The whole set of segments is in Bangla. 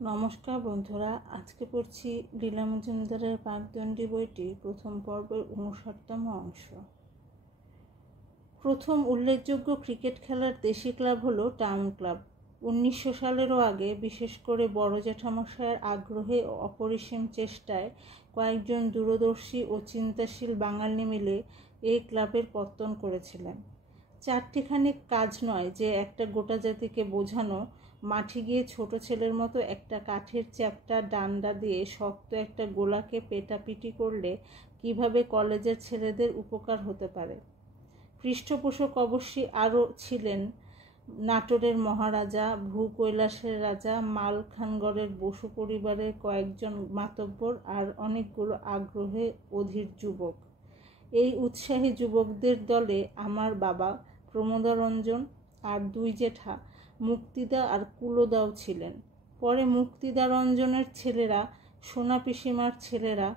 নমস্কার বন্ধুরা, আজকে পড়ছি লীলা মজুমদারের বাগদণ্ডী বইটির প্রথম পর্বের 59তম অংশ। প্রথম উল্লেখযোগ্য ক্রিকেট খেলার দেশি ক্লাব হলো টাউন ক্লাব। 1900 সালেরও আগে, বিশেষ করে বড় জ্যাঠামশায়ের আগ্রহে ও অপরিসীম চেষ্টায় কয়েকজন দূরদর্শী ও চিন্তাশীল বাঙালি মিলে এই ক্লাবের পত্তন করেছিলেন। চারটিখানি কাজ নয় যে একটা গোটা জাতিকে বোঝানো, মাঠে গিয়ে ছোট ছেলের মতো একটা কাঠের চ্যাপ্টা ডান্ডা দিয়ে শক্ত একটা গোলাকে পেটাপিটি করলে কিভাবে কলেজের ছেলেদের উপকার হতে পারে। পৃষ্ঠপোষক অবশ্যই আরও ছিলেন নাটোরের মহারাজা, ভূকৈলাসের রাজা, মালখানগড়ের বসু পরিবারের কয়েকজন মাতব্বর আর অনেকগুলো আগ্রহে অধীর যুবক। এই উৎসাহী যুবকদের দলে আমার বাবা প্রমোদারঞ্জন আর দুই জেঠা মুক্তিদা আর কুলোদাও ছিলেন। পরে মুক্তিদারঞ্জনের ছেলেরা, সোনা পিসিমার ছেলেরা,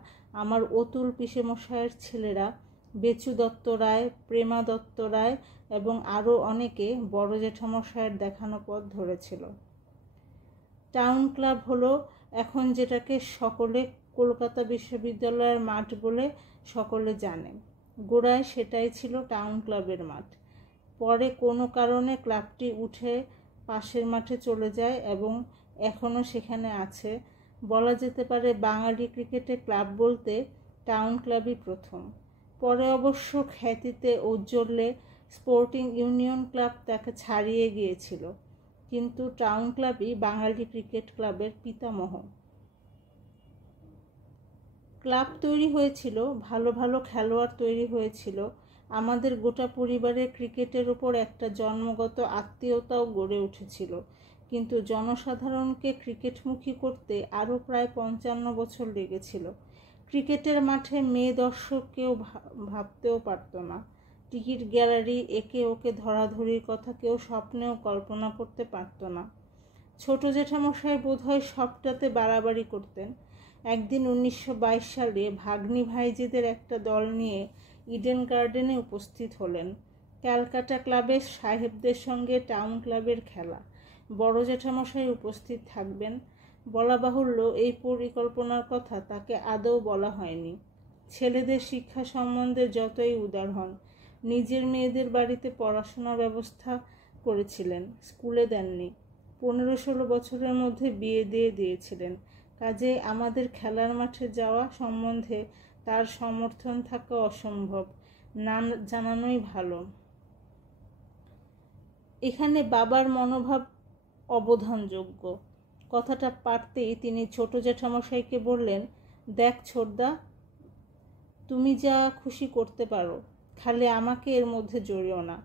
আমার অতুল পিসেমশায়ের ছেলেরা, বেচু দত্ত রায়, প্রেমা দত্ত রায় এবং আরও অনেকে বড় জেঠামশায়ের দেখানো পথ ধরেছিল। টাউন ক্লাব হলো এখন যেটাকে সকলে কলকাতা বিশ্ববিদ্যালয়ের মাঠ বলে সকলে জানে। গোড়ায় সেটাই ছিল টাউন ক্লাবের মাঠ। পরে কোনো কারণে ক্লাবটি উঠে পাশের মাঠে চলে যায় এবং এখনও সেখানে আছে। বলা যেতে পারে বাঙালি ক্রিকেটে ক্লাব বলতে টাউন ক্লাবই প্রথম। পরে অবশ্য খ্যাতিতে ঔজ্জ্বল্যে স্পোর্টিং ইউনিয়ন ক্লাব তাকে ছাড়িয়ে গিয়েছিল, কিন্তু টাউন ক্লাবই বাঙালি ক্রিকেট ক্লাবের পিতামহ। ক্লাব তৈরি হয়েছিল, ভালো ভালো খেলোয়াড় তৈরি হয়েছিল, আমাদের গোটা পরিবারের ক্রিকেটের ওপর একটা জন্মগত আত্মীয়তাও গড়ে উঠেছিল, কিন্তু জনসাধারণকে ক্রিকেটমুখী করতে আরও প্রায় 55 বছর লেগেছিল। ক্রিকেটের মাঠে মেয়ে দর্শক কেউ ভাবতেও পারত না। টিকিট গ্যালারি, একে ওকে ধরাধরির কথা কেউ স্বপ্নেও কল্পনা করতে পারত না। ছোট জেঠামশাই বোধহয় সবটাতে বাড়াবাড়ি করতেন। একদিন 1922 সালে ভাগ্নি ভাইজিদের একটা দল নিয়ে ইডেন গার্ডেনে উপস্থিত হলেন। ক্যালকাটা ক্লাবের সাহেবদের সঙ্গে টাউন ক্লাবের খেলা। বড় জেঠামশাই উপস্থিত থাকবেন। বলা বাহুল্য, এই পরিকল্পনার কথা তাকে আদৌ বলা হয়নি। ছেলেদের শিক্ষা সম্বন্ধে যতই উদার হন, নিজের মেয়েদের বাড়িতে পড়াশোনার ব্যবস্থা করেছিলেন, স্কুলে দেননি। 15-16 বছরের মধ্যে বিয়ে দিয়ে দিয়েছিলেন। কাজেই আমাদের খেলার মাঠে যাওয়া সম্বন্ধে তার সমর্থন থাকা অসম্ভব, না জানানোই ভালো। এখানে বাবার মনোভাব অবধানযোগ্য। কথাটা পারতেই তিনি ছোট জেঠামশাইকে বললেন, দেখ ছোটদা, তুমি যা খুশি করতে পারো, খালি আমাকে এর মধ্যে জড়িও না।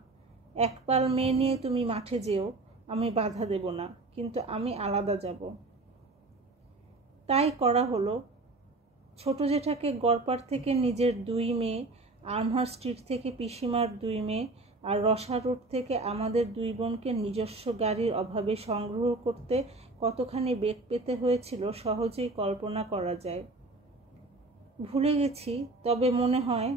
এক পাল মেয়ে নিয়ে তুমি মাঠে যেও, আমি বাধা দেব না, কিন্তু আমি আলাদা যাব। তাই করা হলো। ছোট জেঠাকে গড়পাড় থেকে নিজের 2 মেয়ে, আর্মহার স্ট্রিট থেকে পিসিমার 2 মেয়ে আর রসা রোড থেকে আমাদের 2 বোনকে নিজস্ব গাড়ির অভাবে সংগ্রহ করতে কতখানি বেগ পেতে হয়েছিল সহজেই কল্পনা করা যায়। ভুলে গেছি, তবে মনে হয়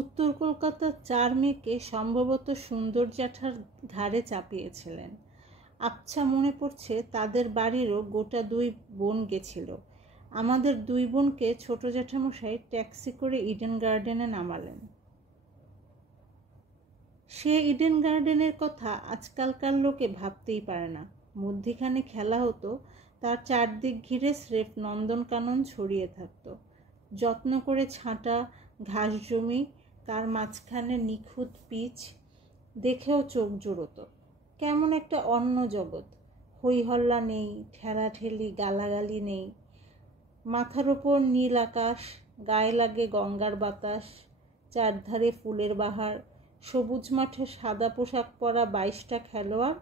উত্তর কলকাতার 4 মেয়েকে সম্ভবত সুন্দর জ্যাঠার ঘাড়ে চাপিয়েছিলেন। আবছা মনে পড়ছে তাদের বাড়িরও গোটা 2 বোন গেছিল। আমাদের 2 বোনকে ছোট জ্যাঠামশাই ট্যাক্সি করে ইডেন গার্ডেনে নামালেন। সে ইডেন গার্ডেনের কথা আজকালকার লোকে ভাবতেই পারে না। মধ্যিখানে খেলা হতো, তার চারদিক ঘিরে স্রেফ নন্দনকানন ছড়িয়ে থাকত। যত্ন করে ছাঁটা ঘাস জমি, তার মাঝখানে নিখুঁত পিচ, দেখেও চোখ জুড়োতো। কেমন একটা অন্য জগৎ। হইহল্লা নেই, ঠেলাঠেলি, গালাগালি নেই। মাথার ওপর নীল আকাশ, গায়ে লাগে গঙ্গার বাতাস, চারধারে ফুলের বাহার, সবুজ মাঠে সাদা পোশাক পরা 22টা খেলোয়াড়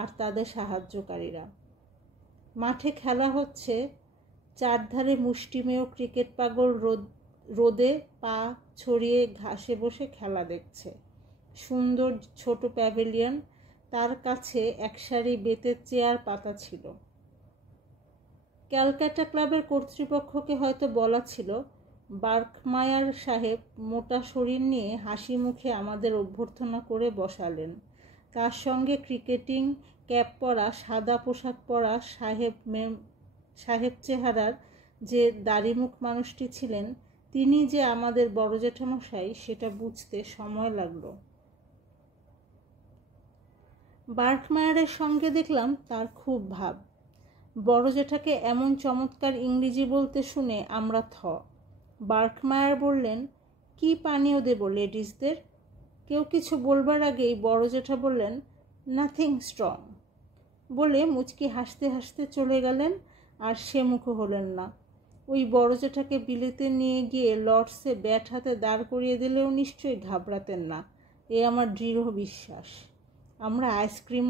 আর তাদের সাহায্যকারীরা। মাঠে খেলা হচ্ছে, চারধারে মুষ্টিমেয় ক্রিকেট পাগল রোদে পা ছড়িয়ে ঘাসে বসে খেলা দেখছে। সুন্দর ছোট প্যাভিলিয়ন, তার কাছে এক সারি বেতের চেয়ার পাতা ছিল। ক্যালকাটা ক্লাবের কর্তৃপক্ষকে হয়তো বলা ছিল, বার্কমায়ার সাহেব মোটা শরীর নিয়ে হাসি মুখে আমাদের অভ্যর্থনা করে বসালেন। তার সঙ্গে ক্রিকেটিং ক্যাপ পরা, সাদা পোশাক পরা সাহেব চেহারার যে দাড়িমুখ মানুষটি ছিলেন, তিনি যে আমাদের বড় জ্যাঠামশাই সেটা বুঝতে সময় লাগলো। বার্কমায়ারের সঙ্গে দেখলাম তার খুব ভাব। বড় জ্যাঠাকে এমন চমৎকার ইংরেজি বলতে শুনে আমরা বার্কমায়ার বললেন, কি পানীয় দেব লেডিসদের? কেউ কিছু বলবার আগেই বড় জ্যাঠা বললেন, নাথিং স্ট্রং, বলে মুচকি হাসতে হাসতে চলে গেলেন, আর সে মুখও হলেন না। ওই বড় জ্যাঠাকে বিলেতে নিয়ে গিয়ে লর্ডসে ব্যাট হাতে দাঁড় করিয়ে দিলেও নিশ্চয়ই ঘাবড়াতেন না, এ আমার দৃঢ় বিশ্বাস। আমরা আইসক্রিম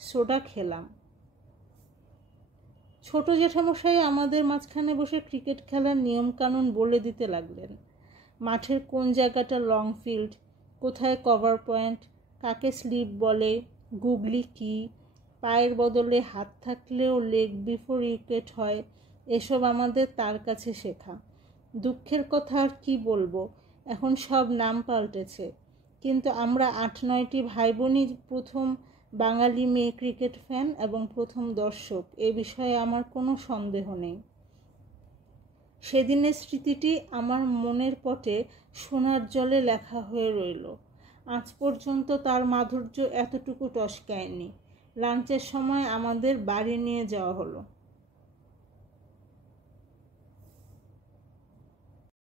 সোডা খেলাম। ছোট জ্যাঠামশাই আমাদের মাঝখানে বসে ক্রিকেট খেলার নিয়মকানুন বলে দিতে লাগলেন। মাঠের কোন জায়গাটা লং ফিল্ড, কোথায় কভার পয়েন্ট, কাকে স্লিপ বলে, গুগলি কি, পায়ের বদলে হাত থাকলেও লেগ বিফোর উইকেট হয়, এসব আমাদের তার কাছে শেখা। দুঃখের কথা আর কি বলবো, এখন সব নাম পাল্টেছে, কিন্তু আমরা 8-9টি ভাই বোনই প্রথম বাঙালি মেয়ে ক্রিকেট ফ্যান এবং প্রথম দর্শক, এ বিষয়ে আমার কোনো সন্দেহ নেই। সেদিনের স্মৃতিটি আমার মনের পটে সোনার জলে লেখা হয়ে রইল। আজ পর্যন্ত তার মাধুর্য এতটুকু টসকায়নি। লাঞ্চের সময় আমাদের বাড়ি নিয়ে যাওয়া হলো।